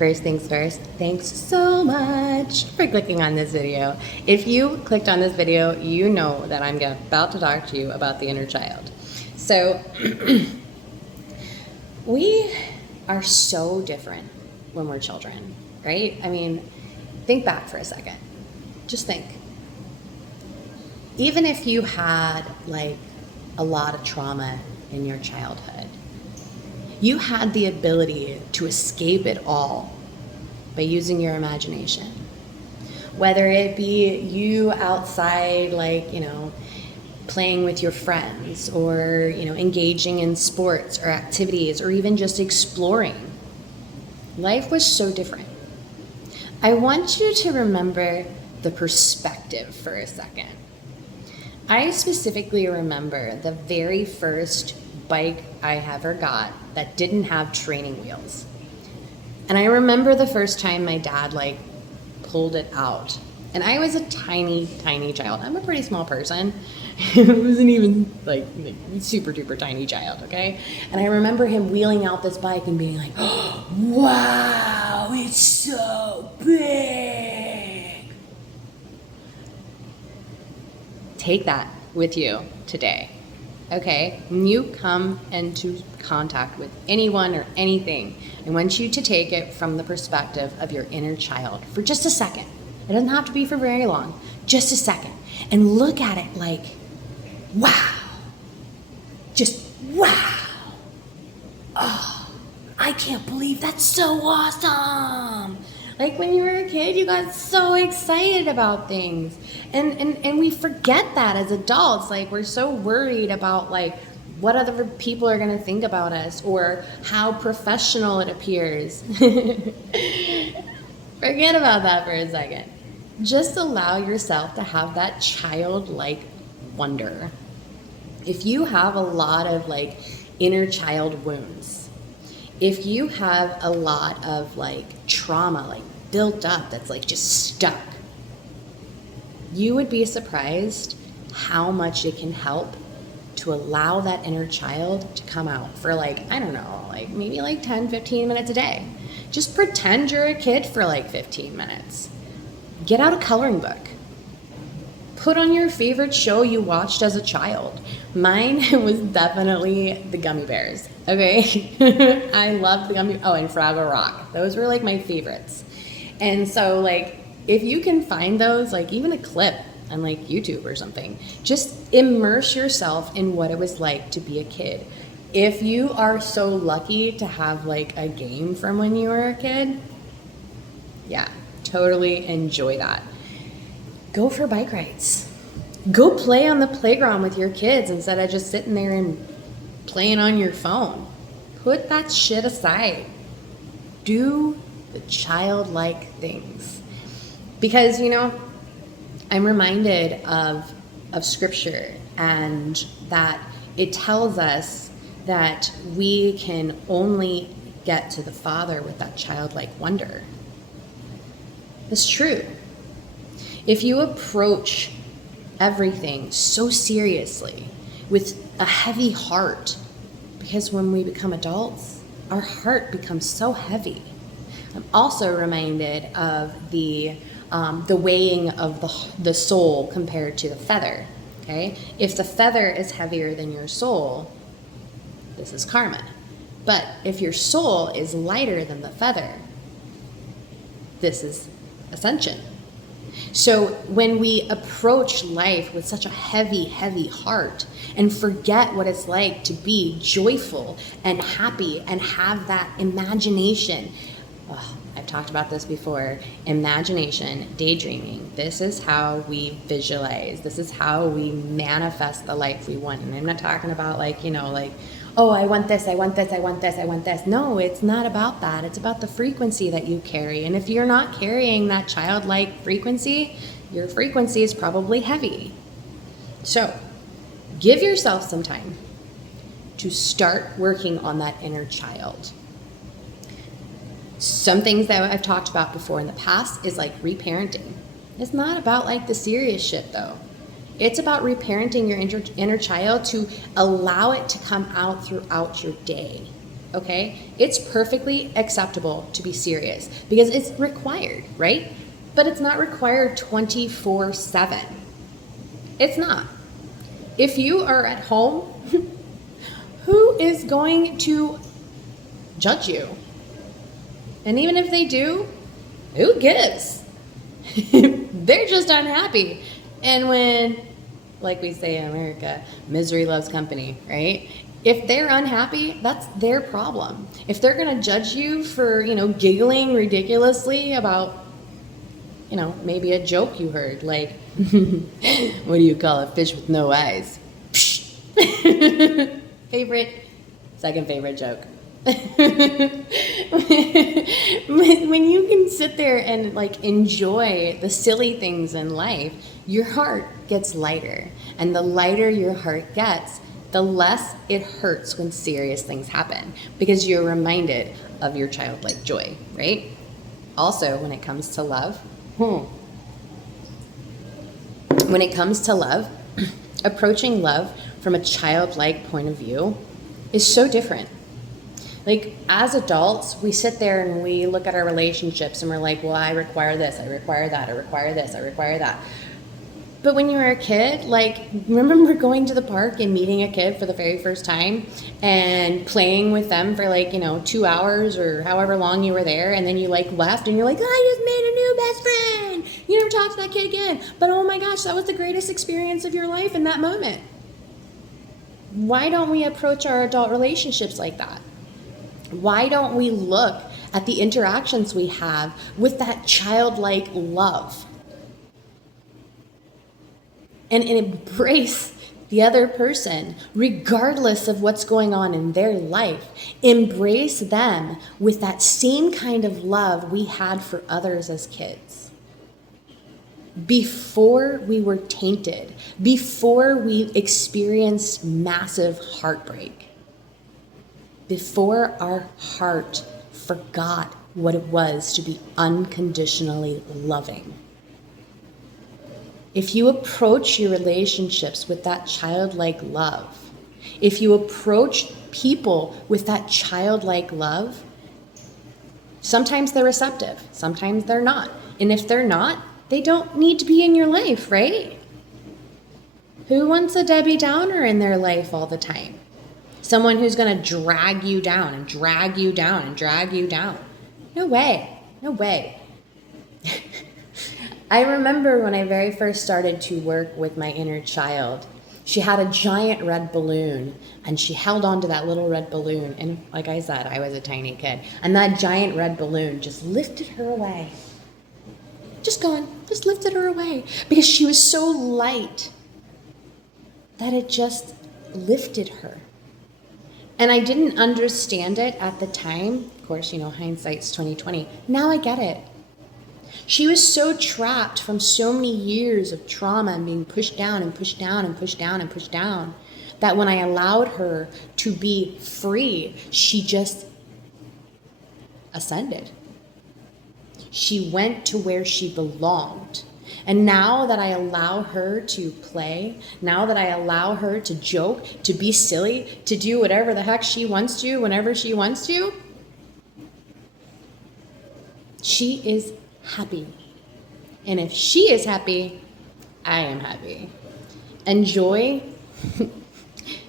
First things first, thanks so much for clicking on this video. If you clicked on this video, you know that I'm about to talk to you about the inner child. So, we are so different when we're children, right? I mean, think back for a second. Just think. Even if you had like a lot of trauma in your childhood, you had the ability to escape it all by using your imagination. Whether it be you outside, like, playing with your friends, or, engaging in sports or activities, or even just exploring. Life was so different. I want you to remember the perspective for a second. I specifically remember the very first bike I ever got that didn't have training wheels. And I remember the first time my dad pulled it out. And I was a tiny, tiny child. I'm a pretty small person. I wasn't even super duper tiny child, okay? And I remember him wheeling out this bike and being like, oh, wow, it's so big. Take that with you today, okay? When you come into contact with anyone or anything, I want you to take it from the perspective of your inner child for just a second. It doesn't have to be for very long, just a second. And look at it like, wow. Just wow. Oh, I can't believe that's so awesome. Like when you were a kid, you got so excited about things. And we forget that as adults. Like we're so worried about what other people are going to think about us or how professional it appears. Forget about that for a second. Just allow yourself to have that childlike wonder. If you have a lot of inner child wounds, if you have a lot of trauma built up that's just stuck, you would be surprised how much it can help to allow that inner child to come out for maybe 10, 15 minutes a day. Just pretend you're a kid for 15 minutes. Get out a coloring book. Put on your favorite show you watched as a child. Mine was definitely the Gummy Bears, okay? I loved the and Fraggle Rock. Those were my favorites. And so if you can find those, even a clip on YouTube or something, just immerse yourself in what it was like to be a kid. If you are so lucky to have a game from when you were a kid, yeah, totally enjoy that. Go for bike rides. Go play on the playground with your kids instead of just sitting there and playing on your phone. Put that shit aside. Do the childlike things. Because, I'm reminded of scripture, and that it tells us that we can only get to the Father with that childlike wonder. It's true. If you approach everything so seriously with a heavy heart, because when we become adults, our heart becomes so heavy. I'm also reminded of the weighing of the soul compared to the feather. Okay, if the feather is heavier than your soul, this is karma. But if your soul is lighter than the feather, this is ascension. So when we approach life with such a heavy, heavy heart and forget what it's like to be joyful and happy and have that imagination, I've talked about this before, imagination, daydreaming. This is how we visualize. This is how we manifest the life we want. And I'm not talking about oh, I want this, I want this, I want this, I want this. No, it's not about that. It's about the frequency that you carry. And if you're not carrying that childlike frequency, your frequency is probably heavy. So give yourself some time to start working on that inner child. Some things that I've talked about before in the past is reparenting. It's not about the serious shit though. It's about reparenting your inner child to allow it to come out throughout your day. okay? It's perfectly acceptable to be serious because it's required, right? But it's not required 24/7. It's not. If you are at home, who is going to judge you? And even if they do, who gives? They're just unhappy. And when, like we say in America, misery loves company, right? If they're unhappy, that's their problem. If they're going to judge you for, giggling ridiculously about, maybe a joke you heard, like, what do you call a fish with no eyes? Second favorite joke. When you can sit there and enjoy the silly things in life, your heart gets lighter. And the lighter your heart gets, the less it hurts when serious things happen because you're reminded of your childlike joy, right? Also, when it comes to love, approaching love from a childlike point of view is so different. As adults, we sit there and we look at our relationships and we're like, well, I require this, I require that, I require this, I require that. But when you were a kid, remember going to the park and meeting a kid for the very first time and playing with them for 2 hours or however long you were there, and then you left and you're like, I just made a new best friend. You never talk to that kid again. But oh my gosh, that was the greatest experience of your life in that moment. Why don't we approach our adult relationships like that? Why don't we look at the interactions we have with that childlike love and embrace the other person regardless of what's going on in their life? Embrace them with that same kind of love we had for others as kids. Before we were tainted, before we experienced massive heartbreak, before our heart forgot what it was to be unconditionally loving. If you approach your relationships with that childlike love, if you approach people with that childlike love, sometimes they're receptive, sometimes they're not. And if they're not, they don't need to be in your life, right? Who wants a Debbie Downer in their life all the time? Someone who's going to drag you down and drag you down and drag you down. No way. No way. I remember when I very first started to work with my inner child, she had a giant red balloon and she held on to that little red balloon. And like I said, I was a tiny kid. And that giant red balloon just lifted her away. Just gone. Just lifted her away. Because she was so light that it just lifted her. And I didn't understand it at the time. Of course, hindsight's 20/20. Now I get it. She was so trapped from so many years of trauma and being pushed down and pushed down and pushed down and pushed down that when I allowed her to be free, she just ascended. She went to where she belonged. And now that I allow her to play, now that I allow her to joke, to be silly, to do whatever the heck she wants to, whenever she wants to, she is happy. And if she is happy, I am happy. And joy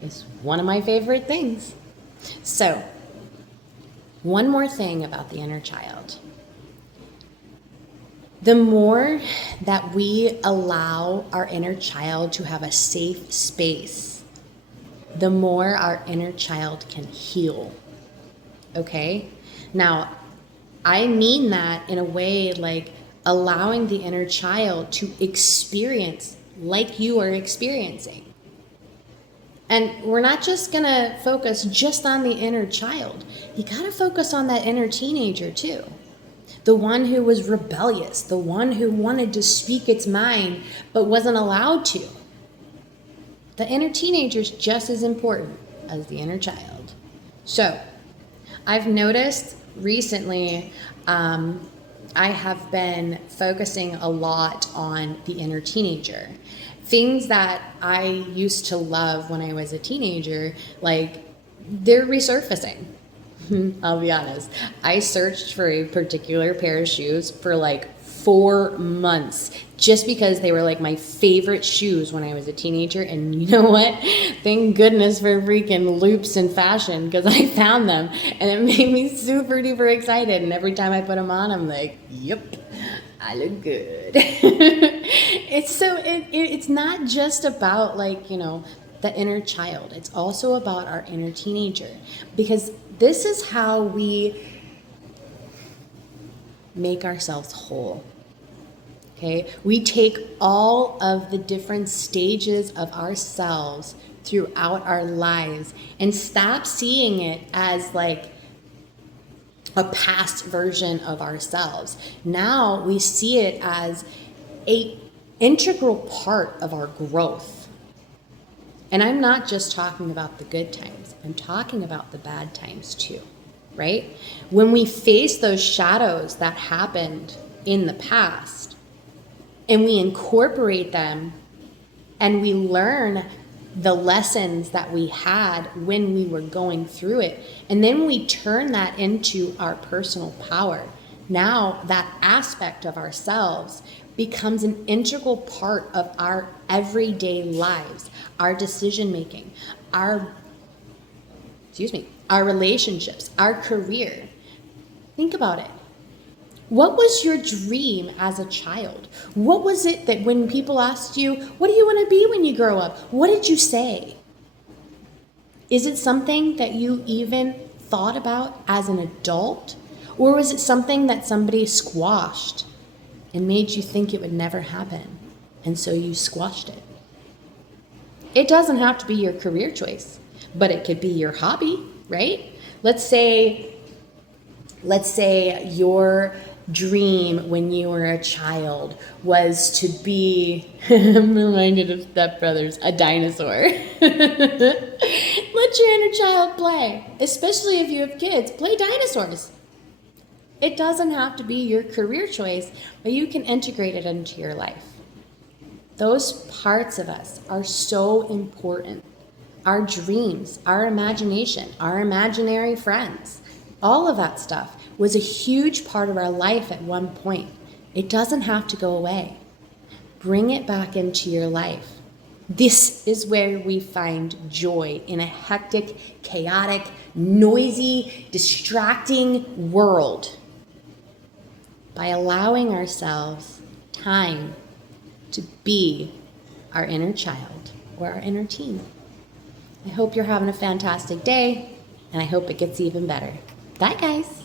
is one of my favorite things. So, one more thing about the inner child. The more that we allow our inner child to have a safe space, the more our inner child can heal. Okay? Now, I mean that in a way like allowing the inner child to experience like you are experiencing. And we're not just going to focus just on the inner child. You got to focus on that inner teenager too. The one who was rebellious, the one who wanted to speak its mind but wasn't allowed to. The inner teenager is just as important as the inner child. So, I've noticed recently I have been focusing a lot on the inner teenager. Things that I used to love when I was a teenager, like they're resurfacing. I'll be honest. I searched for a particular pair of shoes for like 4 months just because they were like my favorite shoes when I was a teenager. And you know what? Thank goodness for freaking Loops and fashion because I found them and it made me super duper excited. And every time I put them on, I'm like, yep, I look good. It's not just about like, the inner child. It's also about our inner teenager because this is how we make ourselves whole. Okay? We take all of the different stages of ourselves throughout our lives and stop seeing it as like a past version of ourselves. Now we see it as a integral part of our growth. And I'm not just talking about the good times. I'm talking about the bad times too, right? When we face those shadows that happened in the past and we incorporate them and we learn the lessons that we had when we were going through it, and then we turn that into our personal power. Now that aspect of ourselves becomes an integral part of our everyday lives, our decision making, our relationships, our career. Think about it. What was your dream as a child? What was it that when people asked you, what do you want to be when you grow up? What did you say? Is it something that you even thought about as an adult? Or was it something that somebody squashed and made you think it would never happen, and so you squashed it? It doesn't have to be your career choice, but it could be your hobby, right? Let's say your dream when you were a child was to be, I'm reminded of Step Brothers, a dinosaur. Let your inner child play, especially if you have kids, play dinosaurs. It doesn't have to be your career choice, but you can integrate it into your life. Those parts of us are so important. Our dreams, our imagination, our imaginary friends, all of that stuff was a huge part of our life at one point. It doesn't have to go away. Bring it back into your life. This is where we find joy in a hectic, chaotic, noisy, distracting world. By allowing ourselves time to be our inner child or our inner teen. I hope you're having a fantastic day, and I hope it gets even better. Bye, guys.